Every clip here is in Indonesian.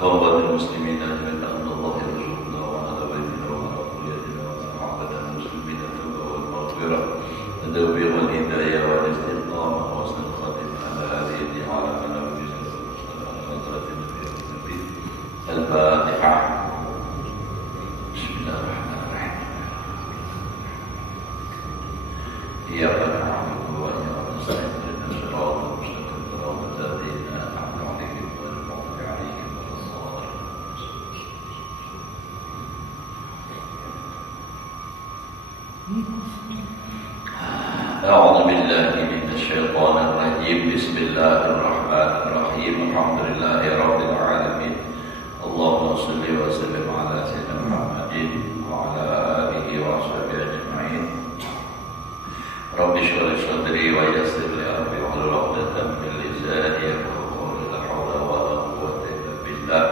وأموات المسلمين أجمعين أن الله يرزقنا وعلى بيتنا وعلى ذريتنا وصحابة المسلمين التوبة والمغفرة وتوفيق الهداية والاستقامة وحسن الخاتمة على هذه الدعاء على النبي صلى الله عليه وسلم على حضرة النبي الفاتحة. بسم الله الرحمن الرحيم. إياك نعبد وإياك نستعين اهدنا الصراط المستقيم صراط الذين أنعمت عليهم غير المغضوب عليهم ولا الضالين. أعوذ بالله من الشيطان الرجيم. بسم الله الرحمن الرحيم. الحمد لله رب العالمين. اللهم صل وسلم على سيدنا محمد وعلى آله وصحبه أجمعين. رب اشرح لي صدري ويسر لي أمري واحلل عقدة من لساني يفقهوا قولي. لا حول ولا قوة إلا بالله.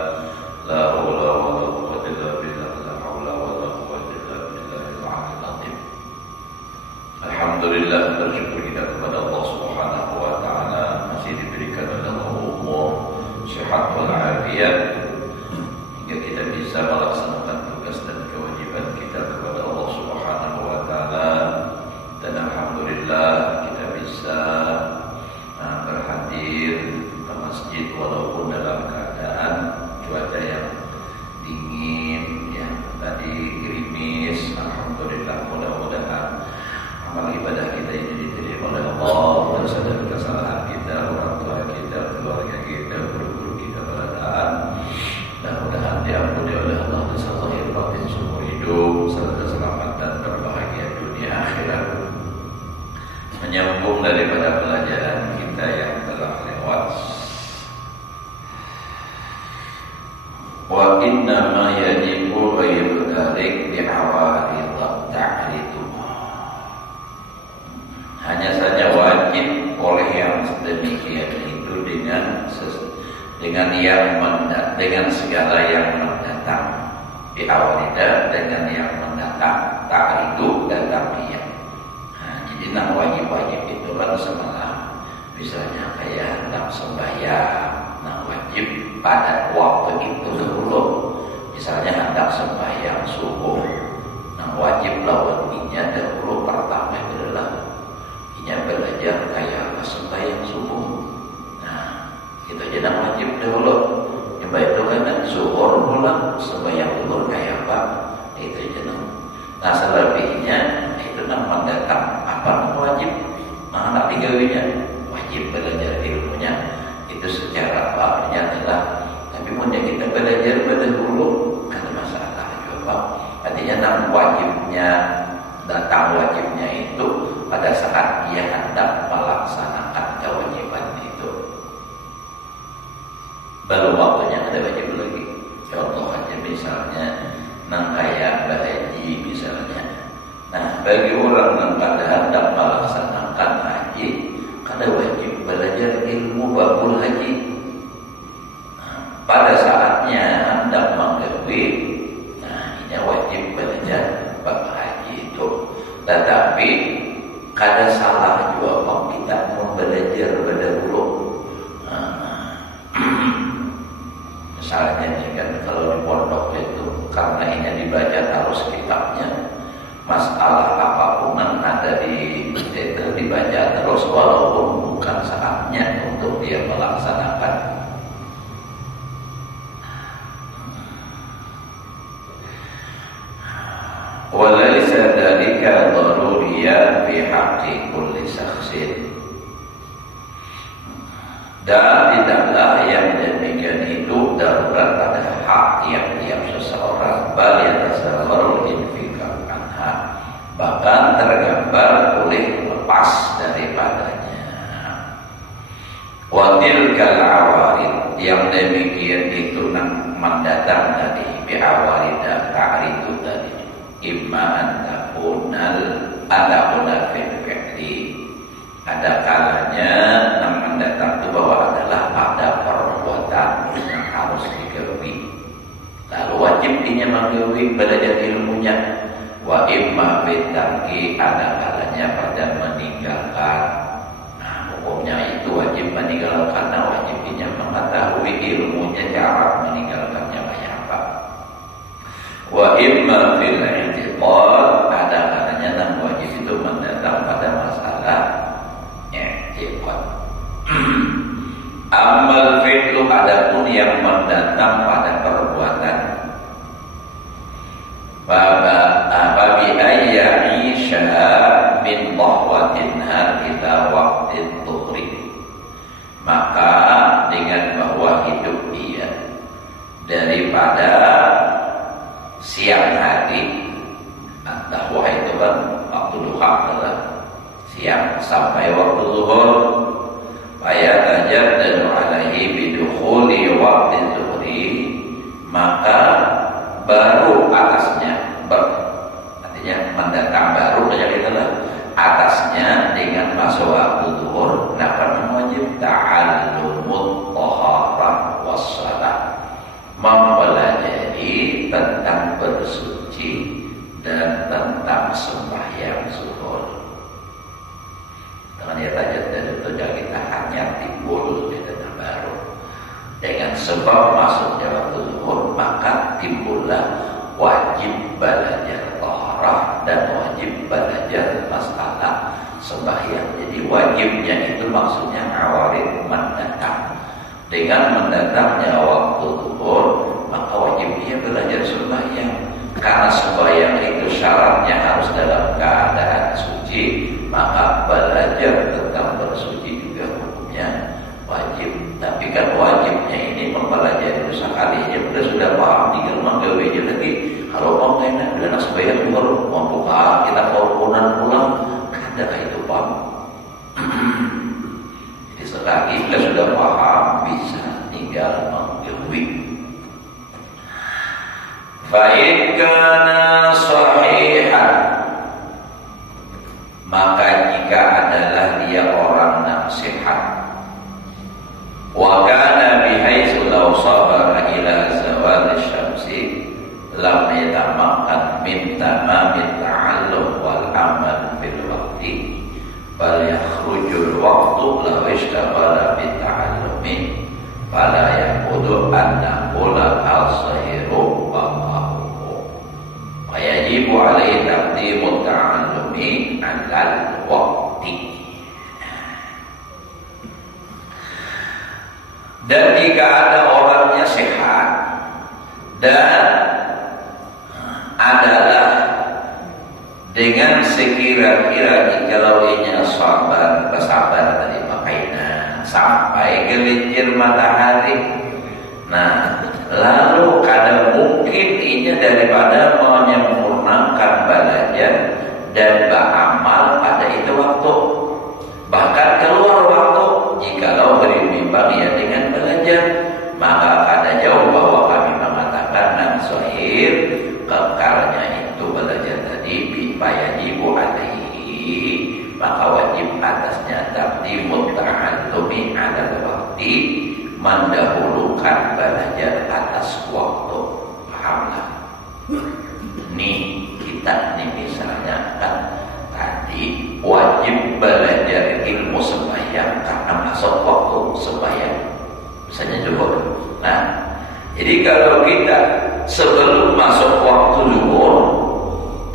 لا حول ولا قوة إلا بالله. لا حول ولا قوة إلا بالله العلي العظيم. Alhamdulillah, bersyukur kita kepada Allah Subhanahu wa taala masih diberikan oleh Allah umur, sehat wal afiat hingga kita bisa melaksanakan tugas dan kewajiban kita kepada Allah Subhanahu wa taala. Dan alhamdulillah kita bisa berhadir ke masjid walaupun dalam keadaan cuaca yang dingin, ya tadi gerimis. Alhamdulillah, mudah-mudahan amal ibadah kita ini diterima oleh Allah. Dosa dan kesalahan kita, orang tua kita, keluarga kita, guru-guru kita beradaan, mudah-mudahan diampuni oleh Allah dosa zahir batin seumur hidup serta selamat dan berbahagia dunia akhirat. Menyambung daripada pelajaran kita yang telah lewat, wa inna ma yajibu ghairu dzalik bi awarid ta'ridu. Hanya saja wajib oleh yang demikian itu dengan segala yang mendatang, di awalida dengan yang mendatang, tak itu dan tapian. Jadi wajib itu kan semalam, misalnya kayak hendak sembahyang, wajib pada waktu itu dulu. Misalnya hendak sembahyang subuh, wajib lawannya dahulu. Pertama adalah belajar kayak sembahyang subuh. Itu aja wajib dahulu. Coba itu kan zuhur pula sembahyang zuhur kayak apa? Itu aja. Selebihnya itu mendatang apa wajib. Nak digawinya wajib belajar ilmunya. Itu secara artinya adalah tapi punya kita belajar dahulu kan masalah juga. Artinya wajibnya datang wajibnya itu pada saat dia hendak melaksanakan kewajiban itu. Baru waktunya ada wajib lagi. Contoh aja misalnya kayak berhaji misalnya. Bagi orang yang pada hendak melaksanakan haji, ada wajib belajar ilmu babul haji. Pada saatnya hendak menggawi, ini wajib belajar bab haji itu. Tetapi kada salah juga kalau kita mau belajar dahulu. Misalnya nih kan kalau di pondok itu karena ini dibaca terus kitabnya, masalah apapun ada di itu dibaca terus walaupun bukan saatnya untuk dia melaksanakan. Walaysa dzalika daruriyyan fi haqqi kulli syakhsin. Dan tidaklah yang demikian itu darurat pada hak tiap-tiap seseorang, bal yatasawwarul infikar anha, bahkan tergambar boleh lepas daripadanya. Wa tilkal awarid, yang demikian itu mendatang tadi, bi awarida ta'ridu tadi, imma antakunal adabuna fil fi'li. Ada kalanya mendatang itu bahwa adalah ada perbuatan yang harus digawi. Lalu wajib dia menggawi belajar ilmunya. Wa imma bitarki, ada kalanya pada meninggalkan. Hukumnya itu wajib meninggalkan karena wajib dia mengetahui ilmunya cara meninggalkan. imma fil i'tiqad, ada katanya yang wajib itu mendatang pada masalah i'tiqad. Amal fi'lu, adapun yang mendatang pada perbuatan. Babi ayya isya min dhahwatin ila waqtin tuhri, maka dengan bahwa hidup dia daripada siang hari, dahwah itu kan waktu duha adalah siang sampai waktu zuhur, fayatajaddu alaihi bidukhuli waqti zuhri, maka baru atasnya artinya mendatang baru saja kita lah atasnya dengan masuk waktu zuhur, dapat wajib ta'allumut taharah wassalah, mempelajari tentang bersuci dan tentang sembahyang zuhur. Dengan ya saja tentu kita hanya timbul di tanah baru dengan sebab masuknya waktu zuhur, maka timbullah wajib belajar taharah dan wajib belajar masalah sembahyang. Jadi wajibnya itu maksudnya awarid mendatang. Dengan mendatangnya waktu zuhur, maka wajib dia belajar sembahyang. Karena sembahyang itu syaratnya harus dalam keadaan suci, maka belajar tentang bersuci juga hukumnya wajib. Tapi kan wajibnya ini mempelajari sekali aja sudah paham, tinggal menggawe lagi. Kalau mau enak udah nak sembahyang zuhur, mau buka kita korponan pulang, ada itu paham. Jadi selagi kita sudah paham, bisa tinggal menggawe. Fa'in kana sahihan, maka jika adalah dia orang yang sehat, wa kana bihaitsu law sabara ila zawal syamsi lam yatamakkan min tamamit ta'allum wal amal fil waqti, bal yakhrujul waqtu law istabara bit ta'allumi fala yaqudu an naqula al-sahiru waqahu wa yajibu alaihi taqdimut ta'allumi 'alal waqti. Dan jika ada orangnya sehat dan adalah dengan sekira-kira jikalau inya bersabar tadi makanya sampai gelincir matahari. Nah, lalu kadang mungkin inya daripada menyempurnakan belajar dan beramal pada itu waktu, bahkan keluar waktu jikalau berimbang ya dengan belajar, maka ada jauh bahwa kami mengatakan nang sahir kekarnya itu belajar tadi bipayajibu alaihi, maka wajib atasnya taqdimut ta'allumi 'alal waqti, mendahulukan belajar atas waktu. Pahamlah? Nih kita nih misalnya kan tadi wajib belajar ilmu sembahyang karena masuk waktu sembahyang, misalnya juga. Nah, jadi kalau kita sebelum masuk waktu zuhur,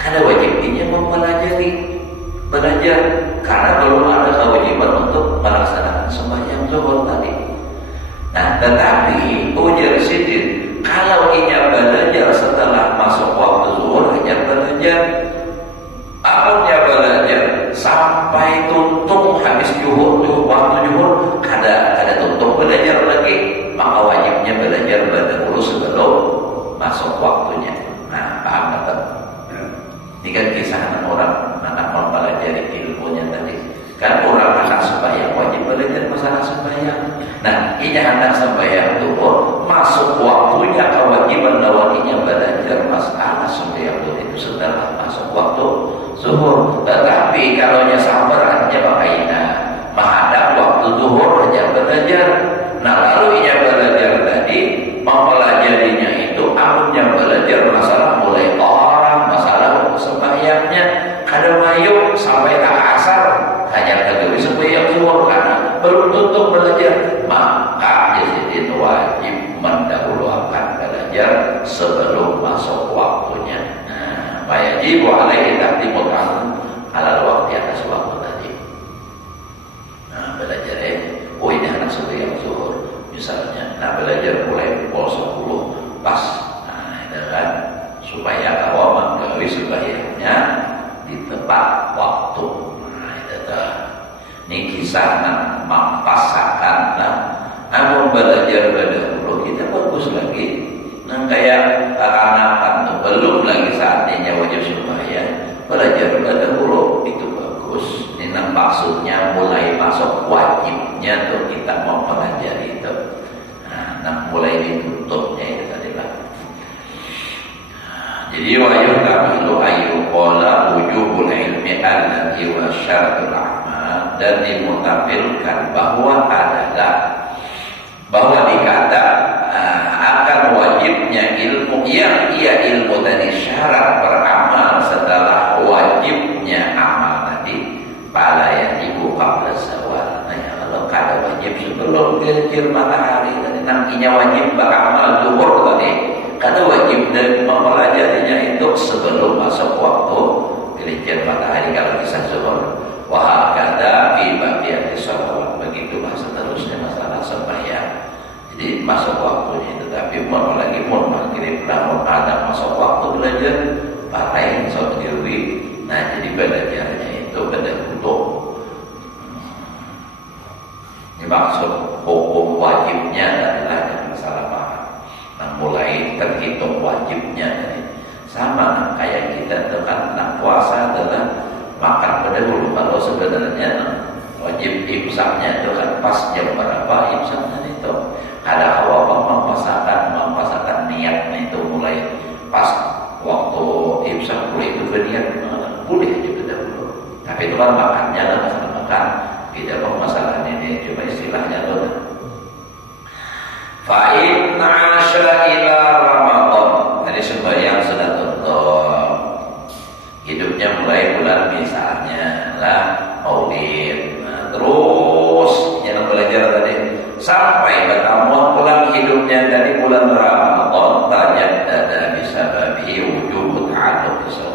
ada wajibnya mempelajari belajar karena belum ada kewajiban untuk melaksanakan sembahyang zuhur tadi. Nah, tetapi ujar sidin, kalau ia belajar setelah masuk waktu zuhur, hanya belajar, akhirnya belajar sampai tuntung habis zuhur, waktu zuhur, kada tuntung belajar lagi, maka wajibnya belajar dahulu sebelum masuk waktunya. Nah, paham tak? Ini kan kisah orang anak mempelajari ilmunya tadi. Kan orang anak sembahyang wajib belajar masalah sembahyang. Nah, ini anak sembahyang zuhur, masuk waktunya kewajiban lawannya belajar masalah sembahyang itu setelah masuk waktu zuhur. Tetapi kalau nya sabar hanya bakaina menghadap waktu zuhur hanya belajar. Nah, lalu ia belajar tadi, mempelajarinya itu akhirnya belajar masalah mulai orang, masalah sembahyangnya, kada mayuk sampai tak asar hanya tergawi sembahyang zuhur karena belum tutup belajar, maka jadi wajib mendahulukan belajar sebelum masuk waktunya Wajib alaihi taqdimul ala waktu atas waktu tadi. Nah, belajar oh ini anak subuh yang zuhur misalnya. Nah, belajar mulai pukul 10 pas. Nah, itu kan supaya awam menggawi sebaiknya di tempat waktu. Nah, itu tuh. Ini kisah mampasakan lah. Namun belajar dahulu kita bagus lagi. Nah, kayak anak-anak tuh belum lagi saatnya wajib supaya belajar dahulu itu bagus. Ini maksudnya mulai masuk wajibnya tuh kita mempelajari itu. Nah, mulai ditutupnya itu tadi lah. Jadi wajib tamilu ayyuqala wujubul ilmi alladhi wa syaratul amal, dan dimutafilkan bahwa dikata akan wajibnya ilmu yang ia ilmu dari syarat beramal setelah wajibnya amal tadi pada yajibu qabla zawal. Nah, ya, kalau kada wajib sebelum gelincir matahari tadi namanya wajib beramal zuhur tadi, kada wajib dan mempelajarinya itu sebelum masuk waktu gelincir matahari kalau bisa zuhur. Wah, kada fi bagian sholat, begitulah seterusnya masalah sembahyang. Jadi masuk waktunya itu, tapi apalagi mau maghrib, namun ada masuk waktu belajar pakai sendiri. Nah, jadi belajarnya itu beda untuk ini maksud hukum wajibnya adalah yang masalah paham. Nah, mulai terhitung wajibnya sama kayak kita itu kan puasa adalah makan berdahulu. Kalau sebenarnya wajib imsaknya itu kan pas jam berapa imsaknya itu. Ada awal mempasakan niatnya itu mulai pas waktu imsak boleh itu berniat boleh juga dahulu. Tapi itu kan makannya lah masalah makan, tidak masalah ini cuma istilahnya loh. Fa inna asya ila Ramadan. Dari sembahyang sudah tutup. Hidupnya mulai bulan misalnya lah Maulid. Nah, terus yang belajar tadi sampai bertambah pulang hidupnya dari bulan Ramadan tajaddada bisa babi wujub ta'alluq bisa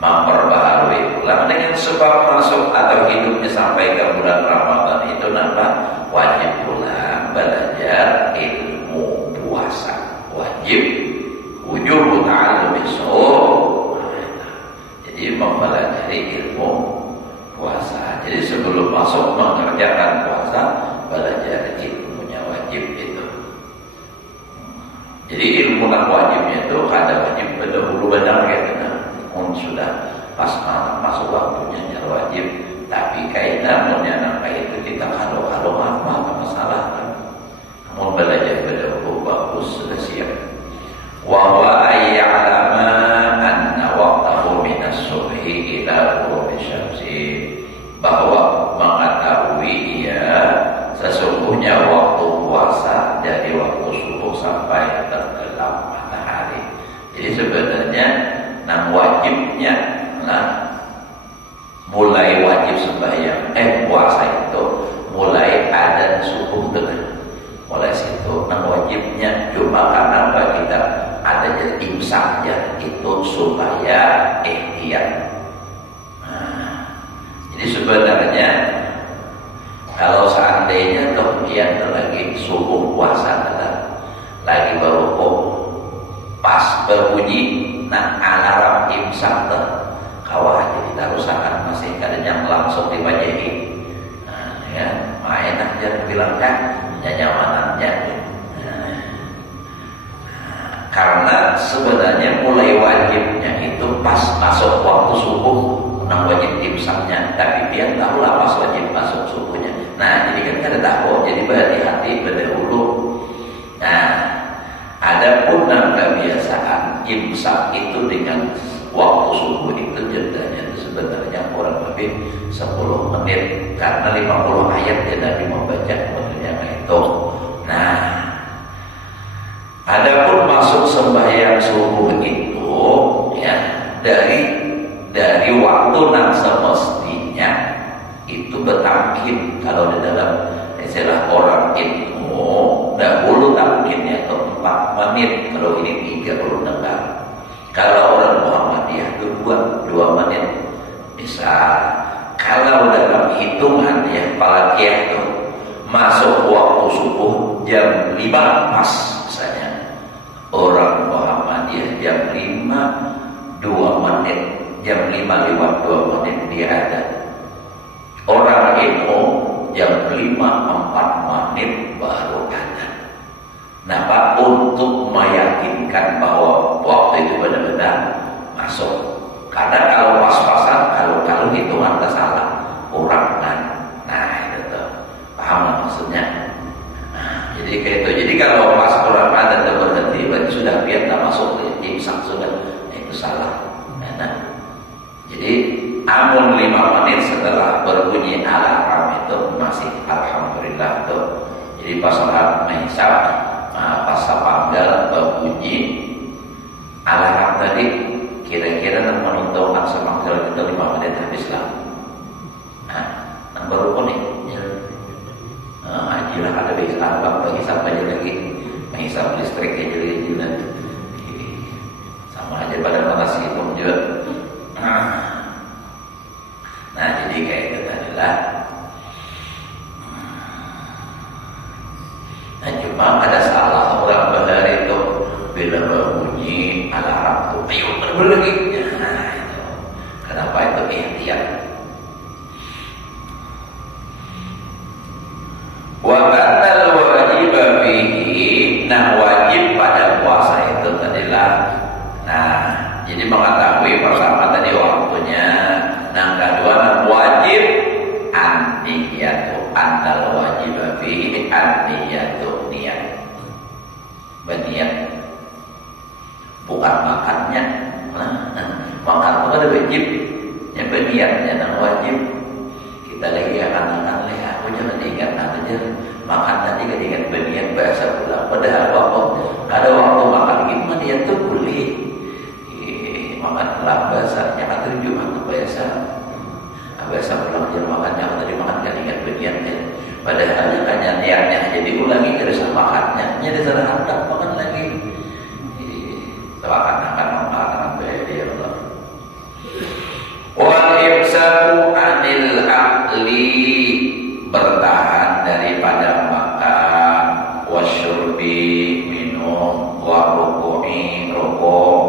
memperbaharui pulang dengan sebab masuk atau hidupnya sampai ke bulan Ramadan itu nama wajib pulang belajar ilmu puasa, wajib wujub ta'alluq bisa. Jadi mempelajari ilmu puasa. Jadi sebelum masuk mengerjakan puasa belajar ilmunya wajib itu. Jadi ilmu nak wajibnya itu kada wajib berdahulu benar gitu. Namun sudah pas masuk waktunya yang wajib. Tapi kaitan namanya itu kita kalau apa masalah kan. Namun belajar berdahulu bagus sudah siap. Wa wa ayya'lama anna waqtahu minas subhi ila ghurubi syamsi, bahwa mengetahui sesungguhnya waktu puasa dari waktu subuh sampai tenggelam matahari. Jadi sebenarnya wajibnya mulai wajib sembahyang puasa itu mulai adzan subuh tengah. Mulai situ wajibnya cuma karena kita ada jadi imsaknya itu supaya ihtiyat. Jadi sebenarnya kalau seandainya kemudian lagi subuh puasa lagi baru pas berbunyi alarm imsak kawah jadi tarusakan masih kadang langsung dibajahi. Ya main aja bilang kan nyamanannya. Karena sebenarnya mulai wajibnya itu pas masuk waktu subuh wajib imsaknya, tapi dia tahulah pas wajib masuk subuhnya. Nah, jadi kan kada tahu, jadi berhati-hati berdahulu. Nah, ada pun kebiasaan imsak itu dengan waktu subuh itu jedanya itu sebenarnya kurang lebih 10 menit karena 50 ayat dia Nabi membaca kemudian itu. Nah, ada pun masuk sembahyang subuh itu ya dari waktu yang semestinya itu bertamkin. Kalau di dalam istilah orang ilmu dahulu tamkinnya itu 4 menit, kalau ini 30 dengar. Kalau orang Muhammadiyah itu misal kalau dalam hitungan ya falakiyah itu masuk waktu subuh jam 5 pas misalnya, orang Muhammadiyah jam 5 2 menit, jam 5 lewat 2 menit dia ada. Orang NU jam 5 4 menit baru ada. Nah Pak, untuk meyakinkan bahwa waktu itu benar-benar masuk. Karena kalau pas-pasan, kalau hitungan tak salah, kurangan. Nah itu tuh, paham lah maksudnya. Nah, jadi kayak itu. Jadi kalau pas kurang ada dan berhenti, berarti sudah biar tak masuk imsak sudah. Itu salah. Nah, jadi amun 5 menit setelah berbunyi alarm itu masih alhamdulillah tuh. Jadi pas sholat menghisap, pas panggal berbunyi alarm tadi, kira-kira menonton sama kalau kita 5 menit habis lah. Nah, baru kuning. Ajilah ada bisa menghisap aja lagi, menghisap listrik aja lagi. Sama aja pada batas itu juga. Nah, jadi kayak itu tadi lah. Nah, cuma ada salah orang bahari itu bila berbunyi alarm tuh, ayo berbunyi lagi. Nah, itu. Kenapa itu ikhtiar? Wa kanal wajib fihi, nah wajib pada puasa itu tadilah. Nah, jadi mengetahui pertama tadi waktunya, nah kedua wajib an-niyatu, annal wajib fihi an-niyatu, niat. Berniat bukan makannya. Makan itu ada wajib, yang berniatnya dan wajib. Kita lagi akan lihat, aku jangan ingat aja makan tadi kan ingat berniat bahasa pulang. Padahal ada waktu makan gimana niat tuh boleh. Makan pulang bahasa jangan terjun makan bahasa. Bahasa pulang jangan makan, jangan tadi makan kan ingat berniatnya. Padahal hanya niatnya jadi ulangi terus makannya, jadi sana hantar makan lagi. Seakan-akan memakan bahaya ya Allah. Wal imsaku anil akli, bertahan daripada makan, wasyurbi, minum, waruku'i, rokok.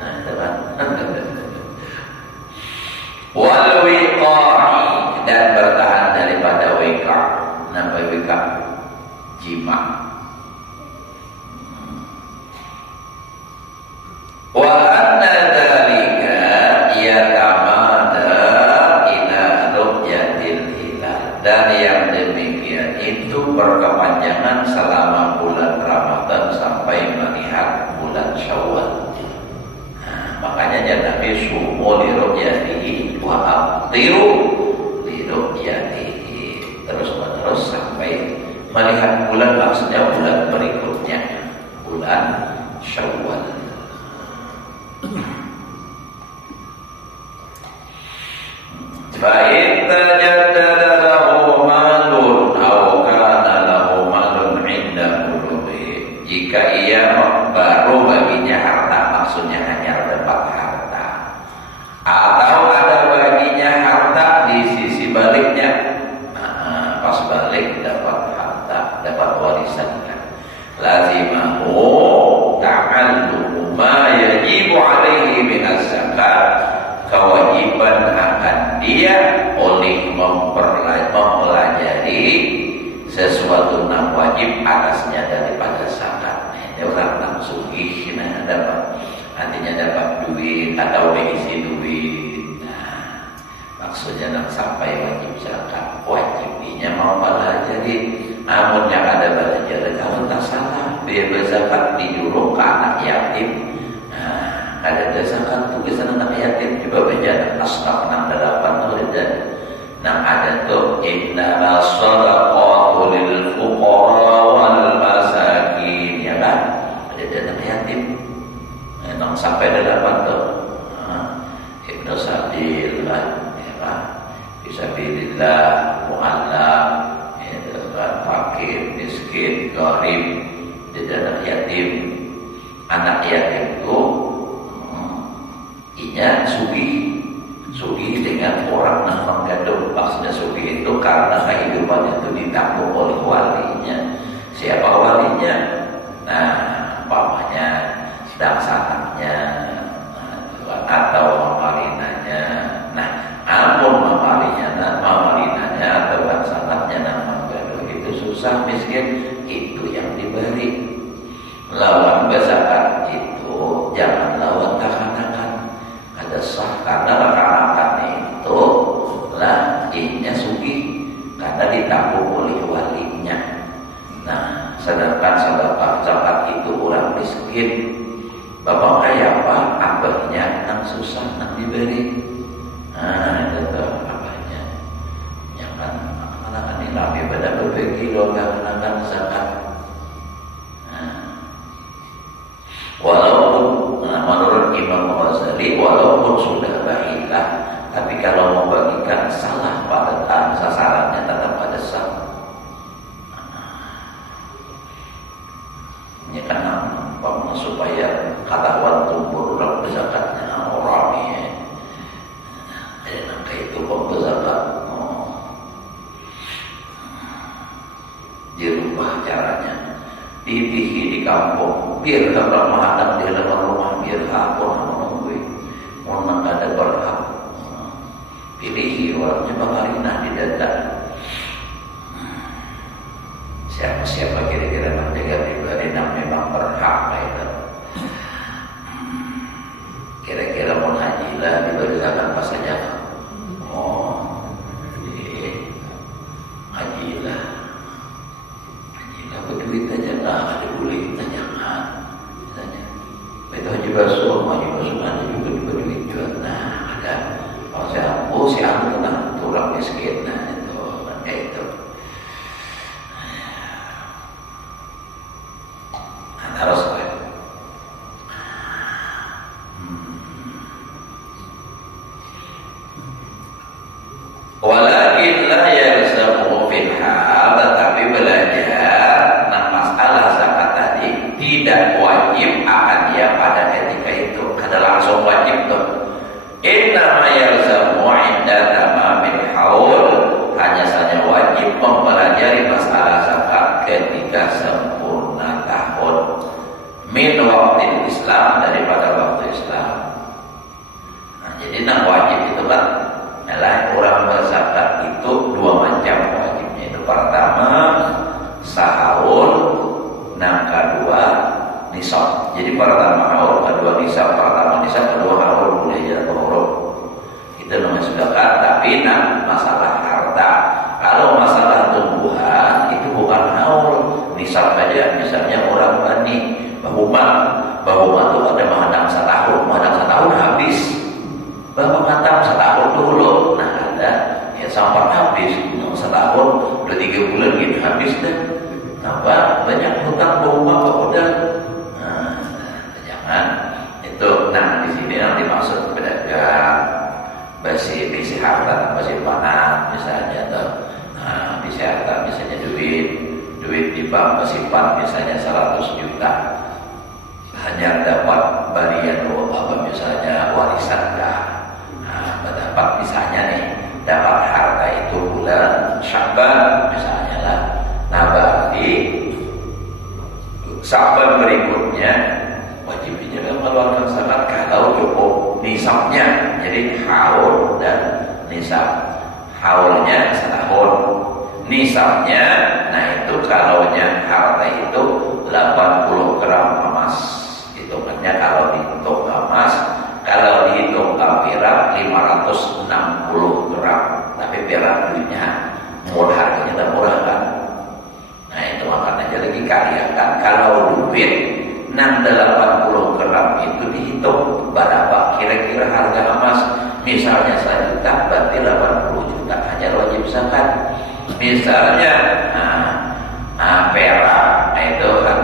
Nah, teman. Wal wiqa'i, dan bertahan daripada wiqa'. Nampak wiqa'? Jima. Wa anna dzalika yatamada ila ru'yatil hilal, dan yang demikian itu berkepanjangan selama bulan Ramadan sampai melihat bulan Syawal. Nah, makanya jangan Nabi sumu li ru'yatihi wa aftiru li ru'yatihi, terus menerus sampai melihat bulan, maksudnya bulan berikutnya, bulan Syawal. Fa'in tajaddada lahu malun aw kana lahu malun 'inda qulubi, jika ia baru baginya harta, maksudnya hanya dapat harta, atau ada baginya harta di sisi baliknya, pas balik dapat harta, dapat warisan, lazimahu ta'allumu ma yajibu alaihi minas zakat, kewajiban akan dia oleh mempelajari sesuatu yang wajib atasnya daripada zakat. Ini orang langsung dapat, artinya dapat duit atau mengisi duit. Nah, maksudnya nak sampai wajib zakat, wajibnya mau pelajari. Namun yang ada belajar kalau tak salah, biar berzakat dijurung ke anak yatim. Ada zakat tulisan anak yatim, coba baca Asnaf 68 dan ada tuh innama shadaqatu lil fuqara wal masakin, ya kan? Ada anak yatim. Memang sampai 8 tuh. Ibnu Sabil kan, ya kan? Fisabilillah, mu'allaf, itu kan, fakir, miskin, gharib, ada anak yatim. Anak yatim itu inya Sugih dengan orang yang menggadung. Maksudnya sugih itu karena kehidupannya itu ditanggung oleh walinya. Siapa walinya? Nah, umpamanya sedang sanatnya atau mamalinanya. Nah, ampun mamalinanya atau sanatnya nang menggadung itu susah miskin, itu yang diberi. Lawan bezakat itu jangan lawan kekanakan. Ada sah karena kekanakan itu lahirnya sugih karena ditanggung oleh walinya. Nah, sedangkan sedekah zakat itu orang miskin. Bapak kaya apa? Abahnya nang susah nang diberi. Nah, itu abahnya. Jangan kekanakan ini lebih pada berbagi doang kekanakan zakat. Walaupun menurut Imam Ghazali walaupun sudah baiklah, tapi kalau mau bagikan salah pada sasarannya tetap ada salah. Ini kan supaya ketahuan tumbuh dalam zakatnya orang ya. Kayak itu pembezakat dirubah caranya. Di kampung biar orang menghadap di dalam rumah biar apa menunggu mau ada berhak pilih orangnya bakarina di data siapa kira-kira menjaga pribadi yang memang berhak itu kira-kira mau haji lah diberi zakat pas saja haji lah berduit aja lah, ada boleh jangan misalnya itu haji basuh ada juga berduit juga. Nah ada kalau saya nah orang miskin nah itu kayak itu. Nah terus walakin la yalzamu fil hal, tetapi belajar tidak wajib akan dia pada ketika itu kada langsung wajib tuh. Innama yalzamu inda tamamil haul, hanya saja wajib mempelajari masalah zakat ketika sempurna tahun min waktu Islam, daripada waktu Islam. Nah, jadi nang wajib itu kan adalah orang berzakat itu dua macam wajibnya. Itu pertama sahur, nang kedua nisab. Jadi pertama haul, kedua nisab. Pertama nisab, kedua haul, boleh ya haul. Itu namanya zakat. Tapi nang masalah harta. Kalau masalah tumbuhan itu bukan haul, nisab aja. Misalnya orang tani bahuma itu ada mahadam setahun habis. Mahadam setahun dulu. Nah ada ya sampai habis setahun udah 3 bulan gini habis deh. Apa banyak hutang bahuma kepada jangan itu. Nah di sini yang dimaksud pedagang basi harta basi panah misalnya atau basi harta misalnya duit di bank bersimpan misalnya 100 juta hanya dapat barian apa misalnya warisan dapat misalnya nih dapat harta itu bulan Sya'ban misalnya lah. Nah berarti Sya'ban berikutnya wajibnya mengeluarkan zakat kalau cukup nisabnya. Jadi haul dan nisab. Haulnya setahun, nisabnya nah itu kalaunya harta itu 80 gram emas. Hitungannya kalau dihitung emas, kalau dihitung perak 560 gram. Tapi perak duitnya murah, harganya tak murah kan. Nah itu makanya lagi kaliakan kalau duit 680 gram itu dihitung berapa kira-kira harga emas. Misalnya 1 juta berarti 80 juta hanya wajib zakat. Misalnya perak itu kan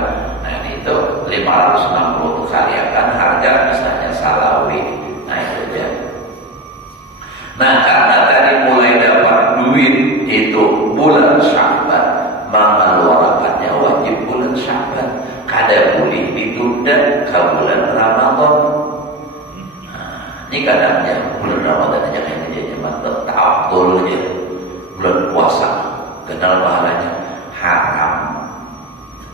itu 560 kaliakan harga misalnya salawi. Nah itu aja. Nah karena tadi mulai dapat duit itu bulan Sya'ban, mengeluarkannya wajib bulan Sya'ban. Kada boleh ditunda ke bulan Ramadan. Ini kadangnya bulan Ramadan aja bulan puasa, kenal pahalanya. Haram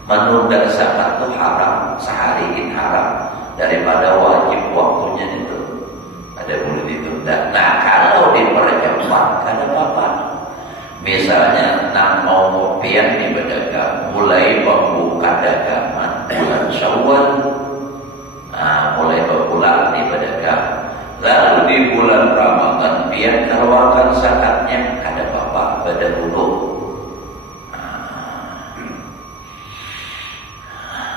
menunda zakat itu haram, sehariin haram daripada wajib waktunya itu. Ada boleh ditunda. Nah kalau dipercepat, ada apa? Misalnya nak mau ngopian di pedagang, mulai membuka dagangan bulan Syawal, mulai berbulan di pedagang. Lalu di bulan Ramadan pian keluarkan zakatnya, ada apa? Pada dulu.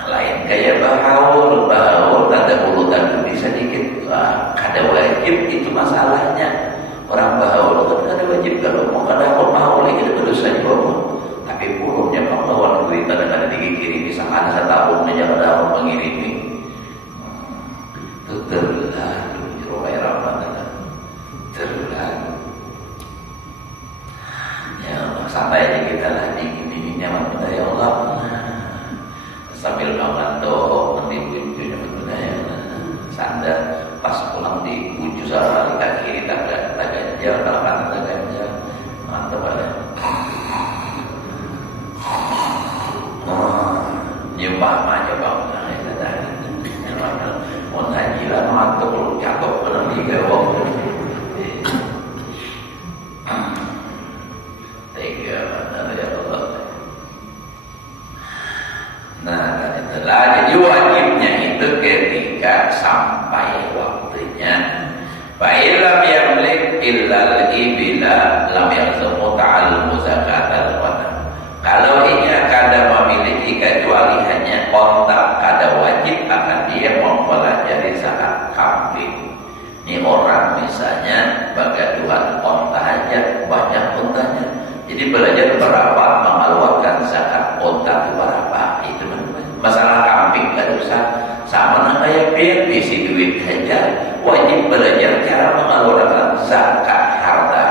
Lain kayak bahaul ada urutan lebih sedikit, kada wajib itu masalahnya. Orang bahaul kan kada wajib, kalau mau kada bahaul ini berdosa juga. Tapi pulungnya pengeluaran duit kadang-kadang dikiri misalkan setahun aja kada orang mengirimi. Itu terlalu Romai Ramadan, terlalu. Ya Allah, sampai aja kita lah dingin-dinginnya mana ya Allah. Sambil mengantuk, menipu-nipunya benar-benar sandar pas pulang di ujung sama kaki tak ganjal, kalau kan tak ganjal, mantap ada. Nyumpah aja bang, mau ngaji lah mantap, lu cakep benar tiga waktu. Tiga benar ya Allah. Nah, jadi wajibnya itu ketika sampai waktunya. Fa'ilam yamlik illal ibila lam yalzamu ta'allumu zakatal ghanam. Kalau ia kada memiliki kecuali hanya onta, kada wajib akan dia mempelajari zakat kambing. Ini orang misalnya bagaduhan onta aja, banyak ontanya. Jadi belajar berapa mengeluarkan zakat onta itu berapa, itu masalah kambing gak usah. Sama kayak biar isi duit aja, wajib belajar cara mengeluarkan zakat harta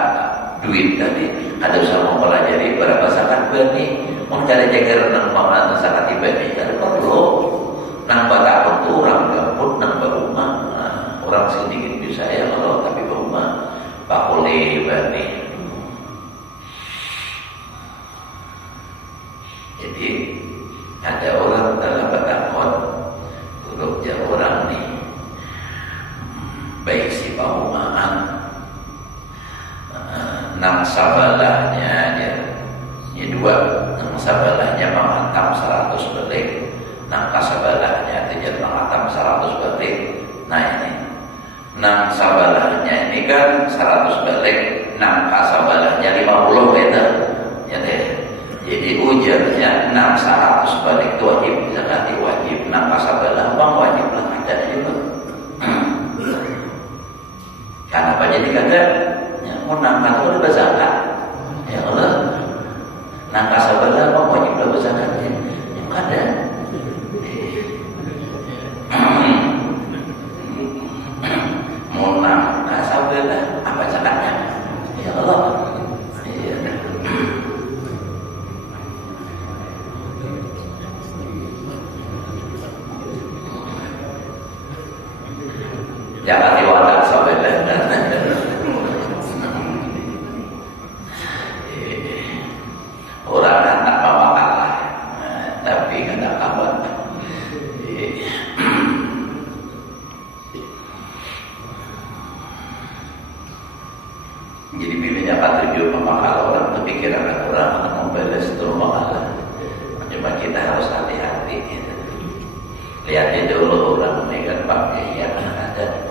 duit tadi. Ada usah mempelajari berapa zakat benih, mencari jaga renang pengeluaran zakat benih, ada perlu. Nambah tahun tu orang gabut, nambah rumah. Orang sedikit bisa ya kalau tapi rumah pak boleh benih. Jadi ada orang dalam bertakon, turutnya orang nih, baik si paumaan, nang sabalahnya dia, ini dua, nang sabalahnya mengantam 100 belik, nang kasabalahnya tidak mengantam 100 belik. Nah ini, nang sabalahnya ini kan 100 belik, nang kasabalahnya 50 meter, ya deh. Jadi ujarnya 600 balik itu wajib, zakat wajib, 6 kasabalah bang wajib lah ada aja bang. Kenapa jadi kagak? Ya, mau nangkat itu udah zakat. Ya Allah, 6 kasabalah bang wajib lah zakatnya. Yang ada. Mau 6 kasabalah apa zakatnya? Ya Allah. Jangan diwakil sampai dan orang anak bawa kalah, tapi kata kawan. Jadi pilihnya 47 memakal orang, tapi kira-kira orang akan membalas itu makalah. Cuma kita harus hati-hati. Gitu. Lihatnya dulu orang memegang pakai yang ada.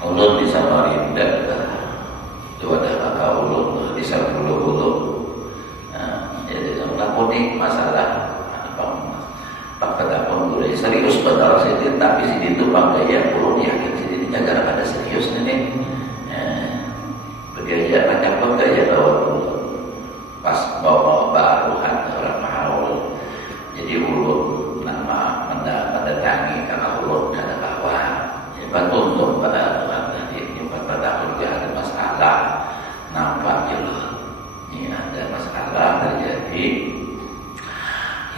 Ulun di Samarinda itu ada kakak ulun di Sabulu-Ulu. Jadi lakoni masalah pak ketapun mulai serius betul sih, tapi sini itu pakai ya ulun yakin sini negara ada serius nih. Bekerja macam bekerja bawa pas bawa baruhan orang mahal. Jadi ulun nama mendatangi kakak ulun kada bawa. Bantuan pada Tuhan tadi 4 tahun dia ada masalah nampak jelas ini ada masalah terjadi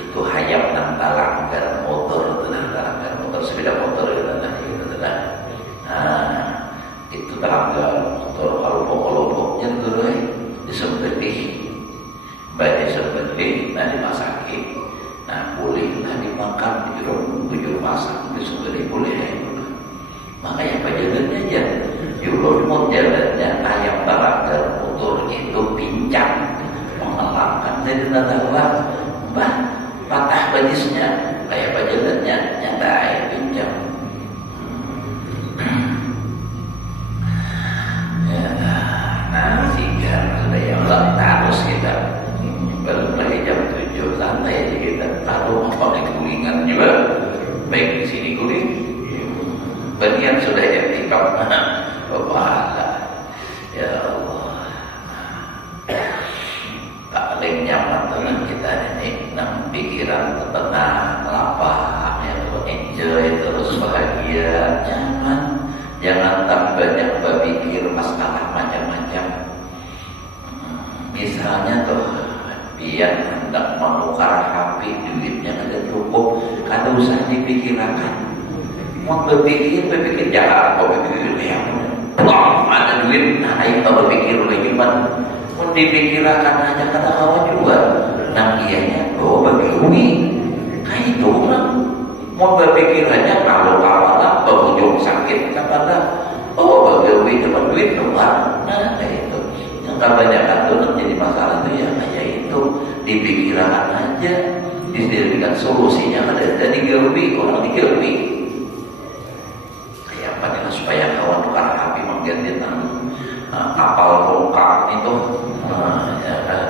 itu hayap nang talang gara motor sepeda motor itu adalah itu talang motor kalau dulu modelnya ayam tarakan motor itu pincang mengelakkan saya tidak tahu bah patah bajisnya kayak bajalannya nyata air pincang ya, nah sehingga sudah yang harus kita baru lagi jam 7 santai aja kita taruh pakai gulingan juga baik di sini guling bagian sudah etikap bahala ya Allah paling nyaman dengan kita ini nang pikiran tenang lapang ya enjoy terus bahagia nyaman jangan tak banyak berpikir masalah macam-macam misalnya tuh biar hendak menukar HP duitnya ada cukup kada usah dipikirkan mau berpikir jahat mau berpikir yang ada duit nah itu berpikir gimana mau dipikirkan aja kata kawan juga nah ianya bagaimana kayak itu orang mau berpikir aja kalau kawan berujung sakit kata bagaimana dapat duit doang nah kayak itu yang kebanyakan tuh menjadi masalah itu ya kayak itu dipikirkan aja disediakan solusinya ada jadi digawi orang digawi kayak apa supaya kawan tukar HP mengganti kapal rongkak itu ya kan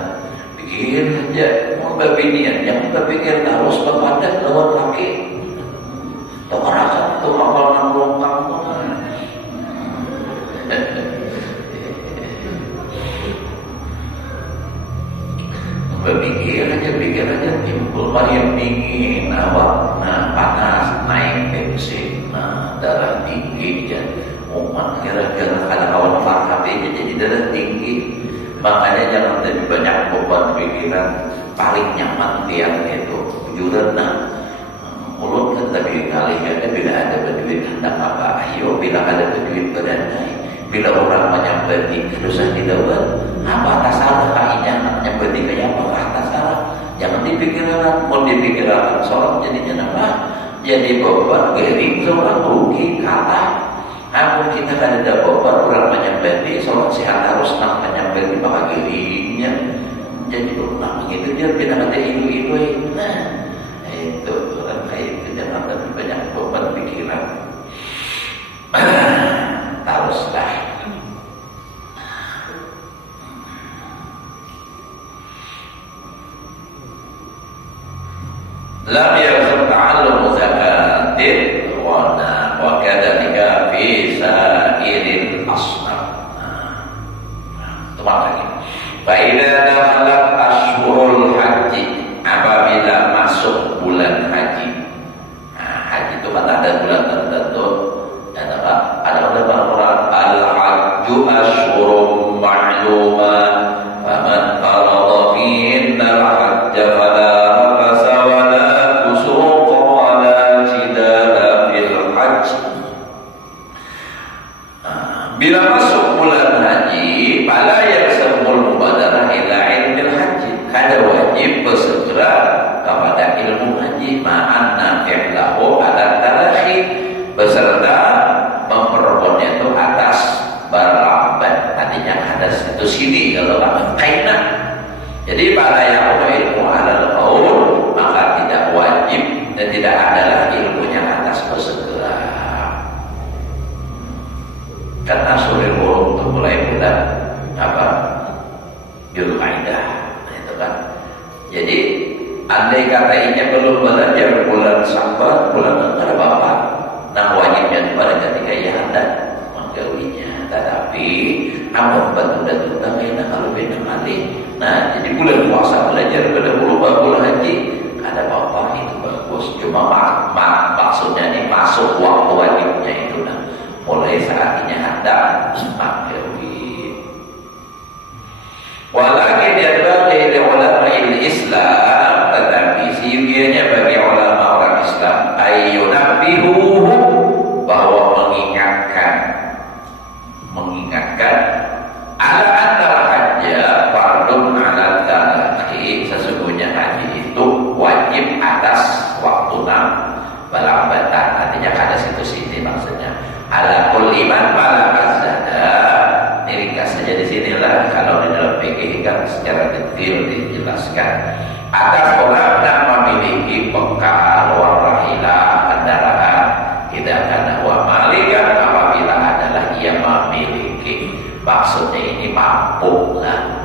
pikir aja mau babinian yang berpikir harus berpadat lawan laki tukar akan tuh kapal rongkak berpikir aja timbul yang dingin awak panas naik tensi darah tinggi ya umat kira-kira kada kawan fakap jadi darah tinggi makanya jangan lebih banyak beban pikiran paling nyaman tiang itu juran mulut kan tapi kalian bila ada berduit hendak apa ayo bila ada berduit berdandai bila orang menyambati dosa tidak apa tak salah kainya menyambati kayak apa tak salah jangan dipikirkan mau dipikirkan sholat jadinya apa jadi beban gering seorang rugi kalah namun kita kan ada beban orang menyambati sholat sehat harus menyambati bahwa geringnya jadi berulang begitu dia tidak ada itu nah itu orang kayak itu jangan lebih banyak beban pikiran haruslah lam yakun ta'allum zakatin wa kadzalika fi sa'iril asnaf teman lagi fa idza dakhalat ashhurul haji apabila masuk bulan haji haji itu kan ada bulan tertentu ada orang al-hajju ashhurum ma'lumat faman farada fihinna al-hajja fala rafasa wala fusuqa wala jidala fil hajj bila masuk bulan haji fala yalzamul mubadarah ila ilmil haji kada wajib bersegera kepada ilmu haji ma'anna fi'lahu ala tarahi beserta memperbuatnya itu atas berlambat tadinya ada satu sini kalau lambat kaina jadi pada yang ilmu ala qaul maka tidak wajib dan tidak adalah ilmunya atas bersegera karena suril burung itu mulai bulan apa Dzulqa'dah itu kan jadi andai kata ini belum belajar bulan Sabar bulan antara bapak nah wajibnya pada ketika ia hendak menggawinya tetapi amat batu dan tutang enak kalau beda kali nah jadi bulan puasa belajar pada bulan haji ada apa itu bagus cuma maksudnya ini masuk waktu wajibnya itu nah mulai saatnya hendak menggawi walakin dia bagi ulama Islam tetapi siugianya bagi ulama orang Islam ayyunabihu bahwa mengingatkan ala antara hajja fardun ala talaqi sesungguhnya haji itu wajib atas waktu balambatan artinya ada situ sini maksudnya ala kulli man balagha secara detail dijelaskan. Atas orang yang memiliki bekal warahila kendaraan, tidak karena wa malikan apabila adalah ia memiliki. Maksudnya ini mampu lah,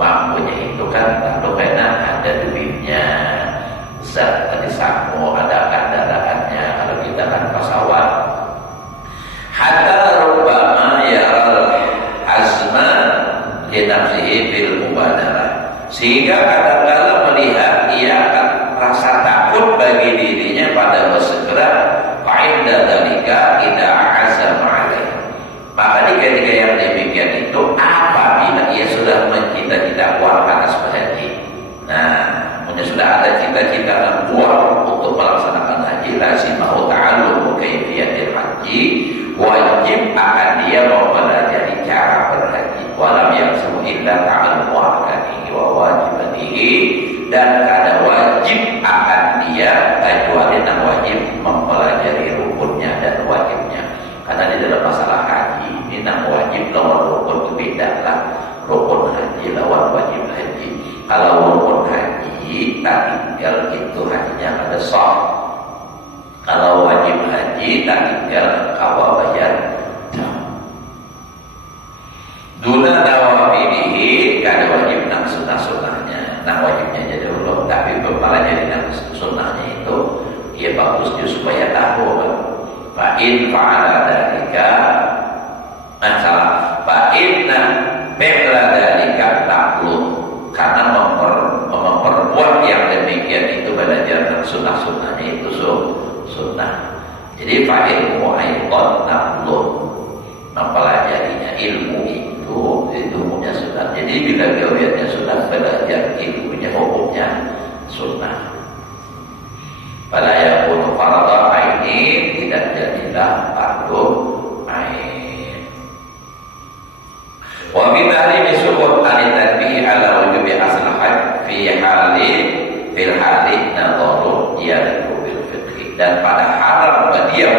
mampunya itu kan kalau karena ada duitnya, zat tadi samu ada kendaraannya. Kalau kita kan pesawat, hatta rubbama yaral hazma li nafsihi bil mubadarah, sehingga kadang-kala melihat ia akan rasa takut bagi dirinya pada segera fa'inda dalika tidak azam alaih. Maka di ketika yang demikian itu apabila ia sudah mencita-cita kuat atas berhaji, sudah ada cita-cita dan kuat untuk melaksanakan haji, lazimahu ta'allum kaifiyatil haji, wajib akan dia mempelajari cara berhaji. Walam yaqsum illa ta'allum ahkamihi wa wajibatihi, dan kada wajib akan dia kecuali dan wajib mempelajari rukunnya dan wajibnya. Karena di dalam masalah haji ini wajib lawan rukun itu beda lah. Rukun haji lawan wajib haji. Kalau rukun haji tak tinggal itu hajinya ada sah. Kalau wajib haji tak tinggal kawa bayar. Duna nawafilihi kada wajib nang sunnah-sunnahnya. Nang wajibnya jadi dulu, tapi mempelajari nang sunnahnya itu ya bagus supaya tahu kan. Fa'in fa'ala dalika salah fa'inna memla dalika taklum, karena memperbuat yang demikian itu belajar sunnah-sunnahnya itu sunnah. Jadi fa'in mu'aikon taklum, mempelajarinya ilmu itu ilmunya sunnah. Jadi bila gawiannya sunnah, belajar ilmunya hukumnya sunnah. Pada yakunu farada ainin, tidak jadilah fardu ain. Wa min tahrimi sukut an tanbihi ala wujubi asl hajj fi fil hali nadharu yaliku bil fiqh. Dan pada haram berdiam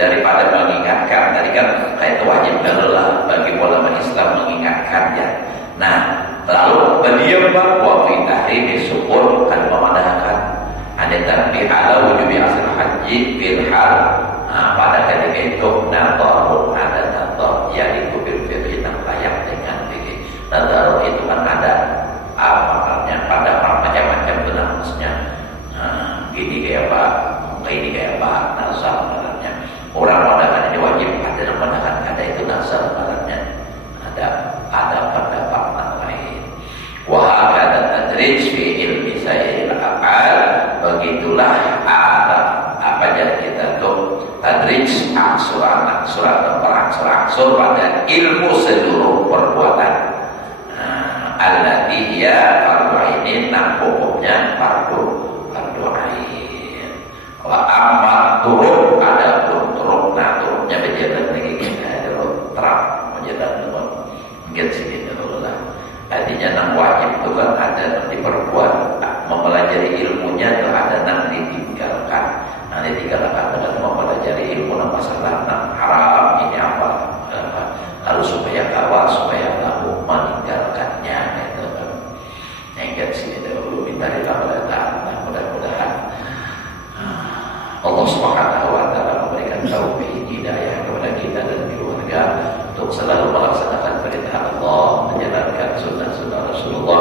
daripada mengingatkan, tadi kan itu wajib adalah bagi ulama Islam mengingatkannya. Nah, lalu berdiam bahwa fi tahrimi sukut kan memandangkan ada tanbih ala wujubi asal haji fil hal. Pada ketika itu nadharu, ada nadhar yaitu bil fiqh, yang layak dengan fikih. Nadhar itu kan ada maknanya pada macam-macam benamnya. Gini kayak apa, ini kayak apa, nazar maknanya. Orang pandangan ini wajib, ada pandangan ada itu nazar maknanya. Ada pendapat lain. Wa hada tadrij fi ilmi sayyidil aqal, begitulah apa jadi kita tuh tadrij angsur-angsur pada ilmu seluruh perbuatan. Alladhi hiya fardu ainin, nah hukumnya fardu ain. Wa amma turuk, ada turuk, nah turuknya berjalan lagi kita dulu terang berjalan mungkin sini dulu lah. Artinya nang wajib itu kan ada nanti perbuat, mempelajari ilmunya itu ada nang ditinggalkan. Nah ditinggalkan dengan mempelajari ilmu nang masalah nang haram ini apa, lalu supaya kawal, supaya tahu meninggalkannya itu kan. Yang sini dahulu minta kepada Allah, mudah-mudahan Allah Subhanahu wa taala memberikan taufik hidayah kepada kita dan keluarga untuk selalu melaksanakan perintah Allah, menjalankan sunnah-sunnah Rasulullah